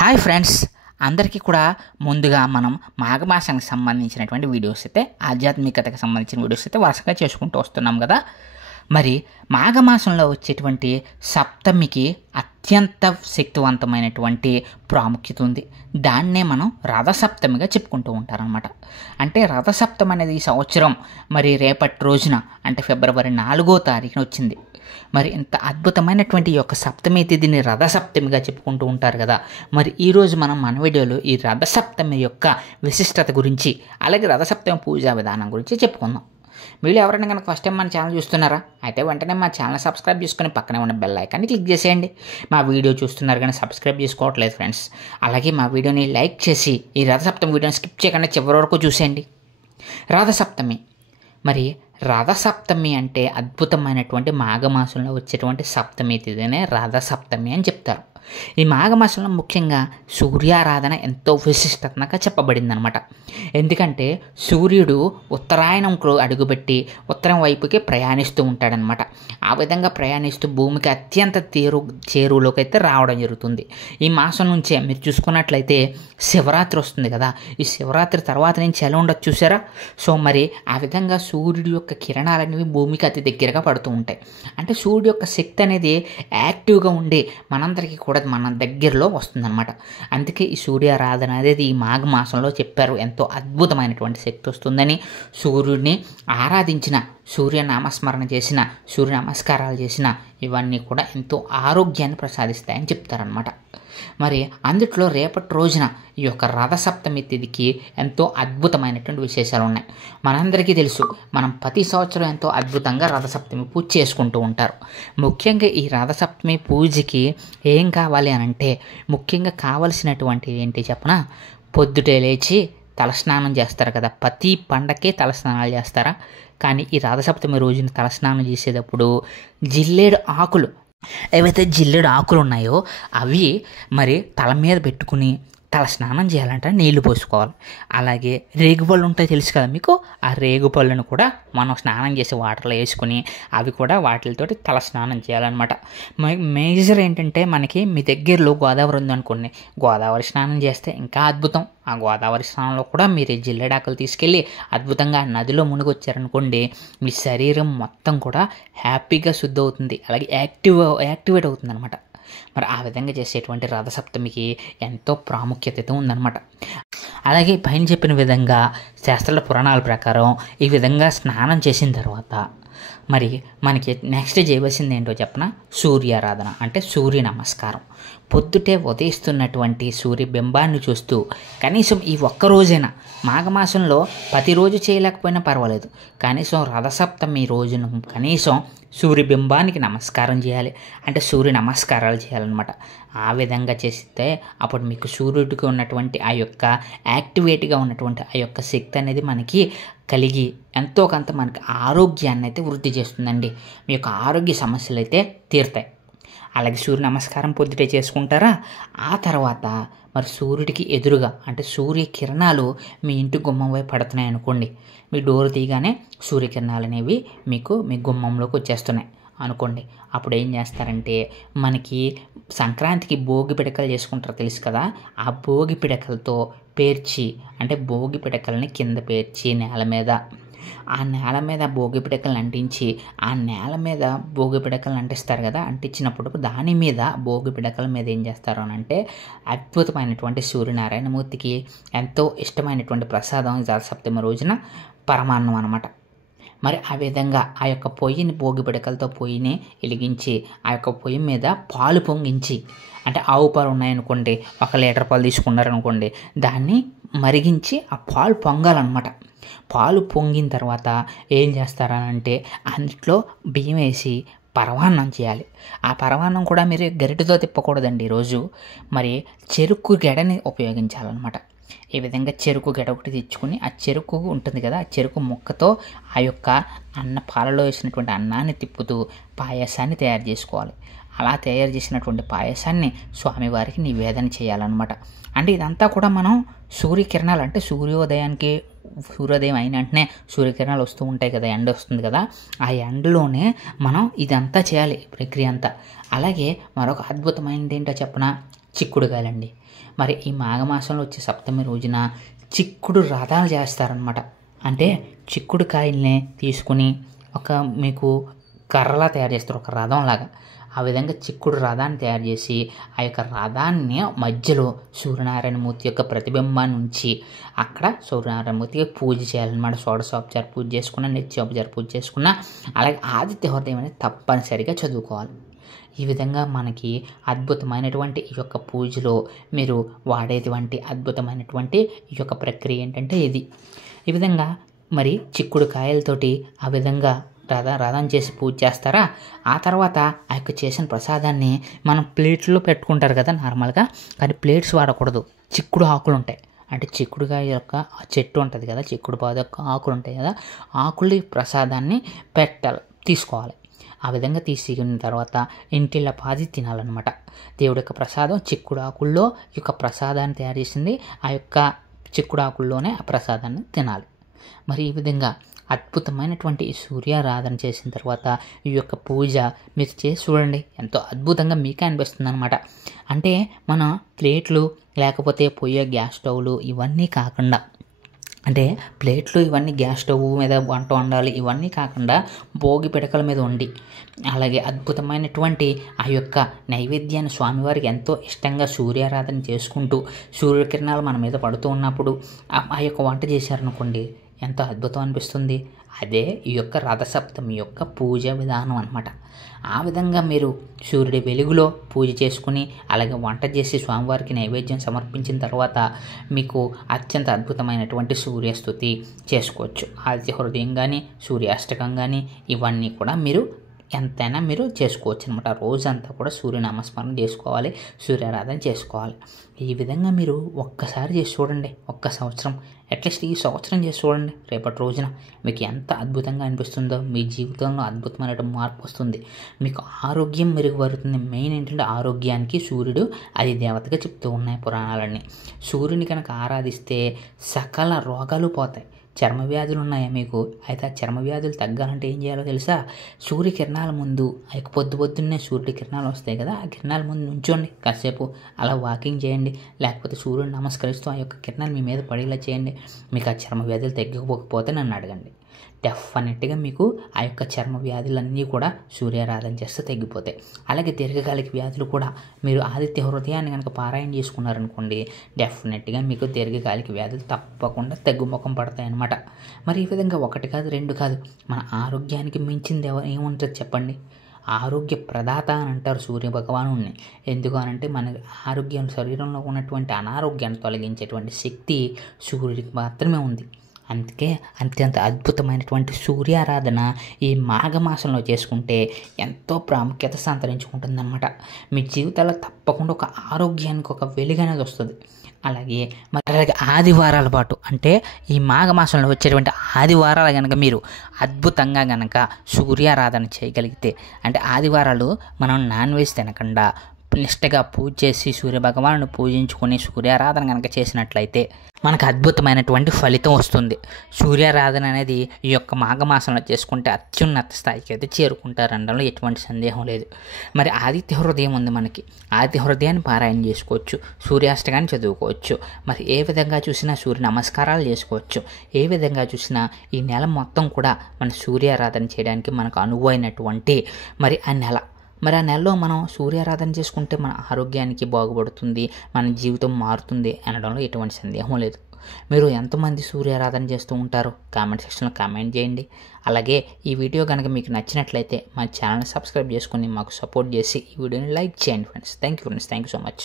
Hi friends, అందరికీ కూడా ముందుగా మనం మాఘమాసానికి సంబంధించినటువంటి వీడియోస్ అయితే ఆధ్యాత్మికతకు సంబంధించిన వీడియోస్ అయితే వరుసగా చేసుకుంటూ వస్తున్నాం కదా. మరి మాఘమాసంలో వచ్చేటువంటి సప్తమికి అత్యంత శక్తివంతమైనటువంటి ప్రాముఖ్యత ఉంది. దాన్నే మనం రథసప్తమిగా చెప్పుకుంటూ ఉంటారనమాట. అంటే రథసప్తమి అనేది ఈ సంవత్సరం మరి రేపటి రోజున అంటే ఫిబ్రవరి 4వ తారీఖున వచ్చింది. మరి ఇంత అద్భుతమైనటువంటి ఈ యొక్క సప్తమి తిథిని రథసప్తమిగా చెప్పుకుంటూ ఉంటారు కదా. మరి ఈరోజు మనం మన వీడియోలో ఈ రథసప్తమి యొక్క విశిష్టత గురించి, అలాగే రథసప్తమి పూజా విధానం గురించి చెప్పుకుందాం. మీరు ఎవరైనా కనుక ఫస్ట్ టైం మన ఛానల్ చూస్తున్నారా అయితే వెంటనే మా ఛానల్ సబ్స్క్రైబ్ చేసుకుని పక్కనే ఉన్న బెల్ ఐకాన్ని క్లిక్ చేసేయండి. మా వీడియో చూస్తున్నారు కానీ సబ్స్క్రైబ్ చేసుకోవట్లేదు ఫ్రెండ్స్. అలాగే మా వీడియోని లైక్ చేసి ఈ రథసప్తమి వీడియోని స్కిప్ చేయకుండా చివరి వరకు చూసేయండి. రథసప్తమి, మరి రథసప్తమి అంటే అద్భుతమైనటువంటి మాఘమాసంలో వచ్చేటువంటి సప్తమి తిథినే రథసప్తమి అని చెప్తారు. ఈ మాఘమాసంలో ముఖ్యంగా సూర్యారాధన ఎంతో విశిష్టతగా చెప్పబడింది అనమాట. ఎందుకంటే సూర్యుడు ఉత్తరాయణంకు అడుగుపెట్టి ఉత్తరం వైపుకి ప్రయాణిస్తూ ఉంటాడనమాట. ఆ విధంగా ప్రయాణిస్తూ భూమికి అత్యంత చేరువులోకి అయితే రావడం జరుగుతుంది. ఈ మాసం నుంచే మీరు చూసుకున్నట్లయితే శివరాత్రి వస్తుంది కదా. ఈ శివరాత్రి తర్వాత నుంచి ఎలా ఉండదు చూసారా. సో మరి ఆ విధంగా సూర్యుడి యొక్క కిరణాలనేవి భూమికి అతి దగ్గరగా పడుతూ ఉంటాయి. అంటే సూర్యుడి యొక్క శక్తి అనేది యాక్టివ్గా ఉండి మనందరికీ కూడా మన దగ్గరలో వస్తుందన్నమాట. అందుకే ఈ సూర్యారాధన అనేది ఈ మాఘమాసంలో చెప్పారు. ఎంతో అద్భుతమైనటువంటి శక్తి వస్తుందని, సూర్యుడిని ఆరాధించిన, సూర్య నామస్మరణ చేసిన, సూర్య నమస్కారాలు చేసిన ఇవన్నీ కూడా ఎంతో ఆరోగ్యాన్ని ప్రసాదిస్తాయని చెప్తారనమాట. మరి అందుట్లో రేపటి రోజున ఈ యొక్క రథసప్తమి తిథికి ఎంతో అద్భుతమైనటువంటి విశేషాలు ఉన్నాయి. మనందరికీ తెలుసు, మనం ప్రతి సంవత్సరం ఎంతో అద్భుతంగా రథసప్తమి పూజ చేసుకుంటూ ఉంటారు. ముఖ్యంగా ఈ రథసప్తమి పూజకి ఏం కావాలి అని అంటే ముఖ్యంగా కావలసినటువంటి ఏంటి చెప్పనా, పొద్దుటే లేచి తలస్నానం చేస్తారు కదా. ప్రతి పండగకి తలస్నానాలు చేస్తారా, కానీ ఈ రథసప్తమి రోజున తలస్నానం చేసేటప్పుడు జిల్లేడు ఆకులు, ఏవైతే జిల్లేడు ఆకులు ఉన్నాయో అవి మరి తల మీద పెట్టుకుని తల స్నానం చేయాలంటే నీళ్లు పోసుకోవాలి. అలాగే రేగుపళ్ళు ఉంటాయి తెలుసు కదా మీకు. ఆ రేగుపళ్ళను కూడా మనం స్నానం చేసి వాటర్లో వేసుకుని అవి కూడా వాటితోటి తల స్నానం చేయాలన్నమాట. మేజర్ ఏంటంటే మనకి మీ దగ్గరలో గోదావరి ఉందనుకోండి, గోదావరి స్నానం చేస్తే ఇంకా అద్భుతం. ఆ గోదావరి స్నానంలో కూడా మీరు జిల్లేడాకులు తీసుకెళ్ళి అద్భుతంగా నదిలో మునిగొచ్చారనుకోండి, మీ శరీరం మొత్తం కూడా హ్యాపీగా శుద్ధి అవుతుంది, అలాగే యాక్టివేట్ అవుతుంది అనమాట. మరి ఆ విధంగా చేసేటువంటి రథసప్తమికి ఎంతో ప్రాముఖ్యత ఉందన్నమాట. అలాగే పైన చెప్పిన విధంగా శాస్త్రాల పురాణాల ప్రకారం ఈ విధంగా స్నానం చేసిన తర్వాత మరి మనకి నెక్స్ట్ చేయవలసింది ఏంటో చెప్పనా, సూర్యారాధన అంటే సూర్య నమస్కారం. పొద్దుటే ఉదయిస్తున్నటువంటి సూర్యబింబాన్ని చూస్తూ కనీసం ఈ ఒక్కరోజైనా, మాఘమాసంలో ప్రతిరోజు చేయలేకపోయినా పర్వాలేదు, కనీసం రథసప్తమి రోజున కనీసం సూర్యబింబానికి నమస్కారం చేయాలి. అంటే సూర్య నమస్కారాలు చేయాలన్నమాట. ఆ విధంగా చేస్తే అప్పుడు మీకు సూర్యుడికి ఉన్నటువంటి ఆ యొక్క యాక్టివేట్గా ఉన్నటువంటి ఆ యొక్క శక్తి అనేది మనకి కలిగి ఎంతో కొంత మనకి ఆరోగ్యాన్ని అయితే వృద్ధి చేస్తుందండి. మీ యొక్క ఆరోగ్య సమస్యలు అయితే తీరుతాయి. అలాగే సూర్య నమస్కారం పొద్దుటే చేసుకుంటారా. ఆ తర్వాత మరి సూర్యుడికి ఎదురుగా అంటే సూర్యకిరణాలు మీ ఇంటి గుమ్మం వైపు పడుతున్నాయి అనుకోండి, మీ డోర్ తీయగానే సూర్యకిరణాలు అనేవి మీకు మీ గుమ్మంలోకి వచ్చేస్తున్నాయి అనుకోండి. అప్పుడు ఏం చేస్తారంటే మనకి సంక్రాంతికి భోగి పిడకలు చేసుకుంటారు తెలుసు కదా. ఆ భోగి పిడకలతో పేర్చి, అంటే భోగి పిడకల్ని కింద పేర్చి నేల మీద, ఆ నేల మీద భోగి పిడకలను అంటించి, ఆ నేల మీద భోగి పిడకలను అంటిస్తారు కదా. అంటించినప్పుడు దాని మీద భోగి పిడకల మీద ఏం చేస్తారు అని అంటే అద్భుతమైనటువంటి సూర్యనారాయణమూర్తికి ఎంతో ఇష్టమైనటువంటి ప్రసాదం రథసప్తమి రోజున పరమాన్నం అనమాట. మరి ఆ విధంగా ఆ యొక్క పొయ్యిని భోగి పిడకలతో పొయ్యిని వెలిగించి ఆ యొక్క పొయ్యి మీద పాలు పొంగించి, అంటే ఆవు పాలు ఉన్నాయనుకోండి, 1 లీటర్ పాలు తీసుకున్నారనుకోండి, దాన్ని మరిగించి ఆ పాలు పొంగాలన్నమాట. పాలు పొంగిన తర్వాత ఏం చేస్తారనంటే అందులో బియ్యం వేసి పరమాన్నం చేయాలి. ఆ పరమాన్నం కూడా మీరు గరిటెతో తిప్పకూడదండి ఈరోజు. మరి చెరుకు గెడని ఉపయోగించాలన్నమాట. ఈ విధంగా చెరుకు గెడ ఒకటి తెచ్చుకుని ఆ చెరుకు ఉంటుంది కదా, ఆ చెరుకు ముక్కతో ఆ యొక్క పాలలో వేసినటువంటి అన్నాన్ని తిప్పుతూ పాయసాన్ని తయారు చేసుకోవాలి. అలా తయారు చేసినటువంటి పాయసాన్ని స్వామివారికి నివేదన చేయాలన్నమాట. అంటే ఇదంతా కూడా మనం సూర్యకిరణాలు, అంటే సూర్యోదయం అయిన వెంటనే సూర్యకిరణాలు వస్తూ ఉంటాయి కదా, ఎండ వస్తుంది కదా, ఆ ఎండలోనే మనం ఇదంతా చేయాలి ప్రక్రియ అంతా. అలాగే మరొక అద్భుతమైనది ఏంటో చెప్పనా, చిక్కుడుకాయలండి. మరి ఈ మాఘమాసంలో వచ్చే సప్తమి రోజున చిక్కుడు రథాలు చేస్తారనమాట. అంటే చిక్కుడుకాయల్ని తీసుకుని మీకు కర్రలా తయారు చేస్తారు, ఒక రథంలాగా. ఆ విధంగా చిక్కుడు రథాన్ని తయారు చేసి ఆ యొక్క రథాన్ని మధ్యలో సూర్యనారాయణమూర్తి యొక్క ప్రతిబింబాన్ని ఉంచి అక్కడ సూర్యనారాయణమూర్తికి పూజ చేయాలన్నమాట. షోడశోపచార పూజ చేసుకున్న, నిత్యోపచార పూజ చేసుకున్న, అలాగే ఆదిత్య హృదయం అనేది తప్పనిసరిగా చదువుకోవాలి. ఈ విధంగా మనకి అద్భుతమైనటువంటి ఈ యొక్క పూజలో మీరు వాడేటువంటి అద్భుతమైనటువంటి ఈ యొక్క ప్రక్రియ ఏంటంటే ఇది. ఈ విధంగా మరి చిక్కుడు కాయలతోటి ఆ విధంగా రథం చేసి పూజ చేస్తారా. ఆ తర్వాత ఆ యొక్క చేసిన ప్రసాదాన్ని మనం ప్లేట్లో పెట్టుకుంటారు కదా నార్మల్గా, కానీ ప్లేట్స్ వాడకూడదు. చిక్కుడు ఆకులు ఉంటాయి, అంటే చిక్కుడుకాయ యొక్క చెట్టు ఉంటుంది కదా, చిక్కుడు పాదు యొక్క ఆకులు ఉంటాయి కదా, ఆకులు ప్రసాదాన్ని తీసుకోవాలి. ఆ విధంగా తీసుకున్న తర్వాత ఇంటిళ్ళ పాది తినాలన్నమాట. దేవుడి యొక్క ప్రసాదం చిక్కుడు ఆకుల్లో ఈ యొక్క ప్రసాదాన్ని తయారు చేసింది, ఆ యొక్క చిక్కుడు ఆకుల్లోనే ఆ ప్రసాదాన్ని తినాలి. మరి ఈ విధంగా అద్భుతమైనటువంటి సూర్యారాధన చేసిన తర్వాత ఈ యొక్క పూజ మీరు చేసి చూడండి, ఎంతో అద్భుతంగా మీకే అనిపిస్తుంది అనమాట. అంటే మన ప్లేట్లు లేకపోతే పొయ్యే గ్యాస్ స్టవ్లు ఇవన్నీ కాకుండా, అంటే ప్లేట్లు ఇవన్నీ గ్యాస్ స్టవ్ మీద వంట వండాలి ఇవన్నీ కాకుండా భోగి పిడకల మీద వండి, అలాగే అద్భుతమైనటువంటి ఆ యొక్క నైవేద్యాన్ని స్వామివారికి ఎంతో ఇష్టంగా సూర్యారాధన చేసుకుంటూ సూర్యకిరణాలు మన మీద పడుతూ ఉన్నప్పుడు ఆ యొక్క వంట చేశారనుకోండి, ఎంతో అద్భుతం అనిపిస్తుంది. అదే ఈ యొక్క రథసప్తమి యొక్క పూజ విధానం అన్నమాట. ఆ విధంగా మీరు సూర్యుడి వెలుగులో పూజ చేసుకుని అలాగే వంట చేసి స్వామివారికి నైవేద్యం సమర్పించిన తర్వాత మీకు అత్యంత అద్భుతమైనటువంటి సూర్యస్తుతి చేసుకోవచ్చు. ఆదిత్య హృదయం కానీ, సూర్యాష్టకం కానీ ఇవన్నీ కూడా మీరు ఎంతైనా మీరు చేసుకోవచ్చు అనమాట. రోజంతా కూడా సూర్య నామస్మరణ చేసుకోవాలి, సూర్యారాధన చేసుకోవాలి. ఈ విధంగా మీరు ఒక్కసారి చేసి చూడండి, ఒక్క సంవత్సరం, అట్లీస్ట్ ఈ సంవత్సరం చేసి చూడండి. రేపటి రోజున మీకు ఎంత అద్భుతంగా అనిపిస్తుందో, మీ జీవితంలో అద్భుతమైన మార్పు వస్తుంది, మీకు ఆరోగ్యం మెరుగుపడుతుంది. మెయిన్ ఏంటంటే ఆరోగ్యానికి సూర్యుడు అది దేవతగా చెప్తూ ఉన్నాయి పురాణాలన్నీ. సూర్యుని కనుక ఆరాధిస్తే సకల రోగాలు పోతాయి. చర్మ వ్యాధులు ఉన్నాయా మీకు? అయితే ఆ చర్మ వ్యాధులు తగ్గాలంటే ఏం చేయాలో తెలుసా? సూర్యకిరణాల ముందు పొద్దున్నే సూర్యుడి కిరణాలు వస్తాయి కదా, ఆ కిరణాల ముందు నుంచోండి, కాసేపు అలా వాకింగ్ చేయండి, లేకపోతే సూర్యుడిని నమస్కరిస్తూ ఆ యొక్క కిరణాలు మీ మీద పడేలా చేయండి. మీకు ఆ చర్మ వ్యాధులు తగ్గకపోతే నన్ను అడగండి. డెఫినెట్గా మీకు ఆ యొక్క చర్మ వ్యాధులన్నీ కూడా సూర్యారాధన చేస్తే తగ్గిపోతాయి. అలాగే దీర్ఘకాలిక వ్యాధులు కూడా మీరు ఆదిత్య హృదయాన్ని కనుక పారాయణ చేసుకున్నారనుకోండి, డెఫినెట్గా మీకు దీర్ఘకాలిక వ్యాధులు తప్పకుండా తగ్గుముఖం పడతాయి అన్నమాట. మరి ఈ విధంగా ఒకటి కాదు, రెండు కాదు, మన ఆరోగ్యానికి మించింది ఏముంటుంది చెప్పండి? ఆరోగ్య ప్రదాత అని అంటారు సూర్య భగవానుడిని. ఎందుకు అనంటే మన ఆరోగ్యం, శరీరంలో ఉన్నటువంటి అనారోగ్యాన్ని తొలగించేటువంటి శక్తి సూర్యుడికి మాత్రమే ఉంది. అందుకే అత్యంత అద్భుతమైనటువంటి సూర్యారాధన ఈ మాఘమాసంలో చేసుకుంటే ఎంతో ప్రాముఖ్యత సంతరించుకుంటుందన్నమాట. మీ జీవితాల్లో తప్పకుండా ఒక ఆరోగ్యానికి ఒక వెలుగు అనేది వస్తుంది. అలాగే ఆదివారాల పాటు, అంటే ఈ మాఘమాసంలో వచ్చేటువంటి ఆదివారాలు కనుక మీరు అద్భుతంగా కనుక సూర్యారాధన చేయగలిగితే, అంటే ఆదివారాలు మనం నాన్ వెజ్ తినకుండా నిష్టగా పూజ చేసి సూర్యభగవాను పూజించుకొని సూర్యారాధన కనుక చేసినట్లయితే మనకు అద్భుతమైనటువంటి ఫలితం వస్తుంది. సూర్యారాధన అనేది ఈ యొక్క మాఘమాసంలో చేసుకుంటే అత్యున్నత స్థాయికి అయితే చేరుకుంటారనడంలో ఎటువంటి సందేహం లేదు. మరి ఆదిత్య హృదయం ఉంది మనకి, ఆదిత్య హృదయాన్ని పారాయణ చేసుకోవచ్చు, సూర్యాష్టకాన్ని చదువుకోవచ్చు. మరి ఏ విధంగా చూసినా సూర్య నమస్కారాలు చేసుకోవచ్చు. ఏ విధంగా చూసినా ఈ నెల మొత్తం కూడా మన సూర్యారాధన చేయడానికి మనకు అనువైనటువంటి మరి ఆ నెలలో మనం సూర్యారాధన చేసుకుంటే మన ఆరోగ్యానికి బాగుపడుతుంది, మన జీవితం మారుతుంది అనడంలో ఎటువంటి సందేహం లేదు. మీరు ఎంతమంది సూర్యారాధన చేస్తూ ఉంటారో కామెంట్ సెక్షన్లో కామెంట్ చేయండి. అలాగే ఈ వీడియో కనుక మీకు నచ్చినట్లయితే మా ఛానల్ని సబ్స్క్రైబ్ చేసుకొని మాకు సపోర్ట్ చేసి ఈ వీడియోని లైక్ చేయండి friends. Thank you so much.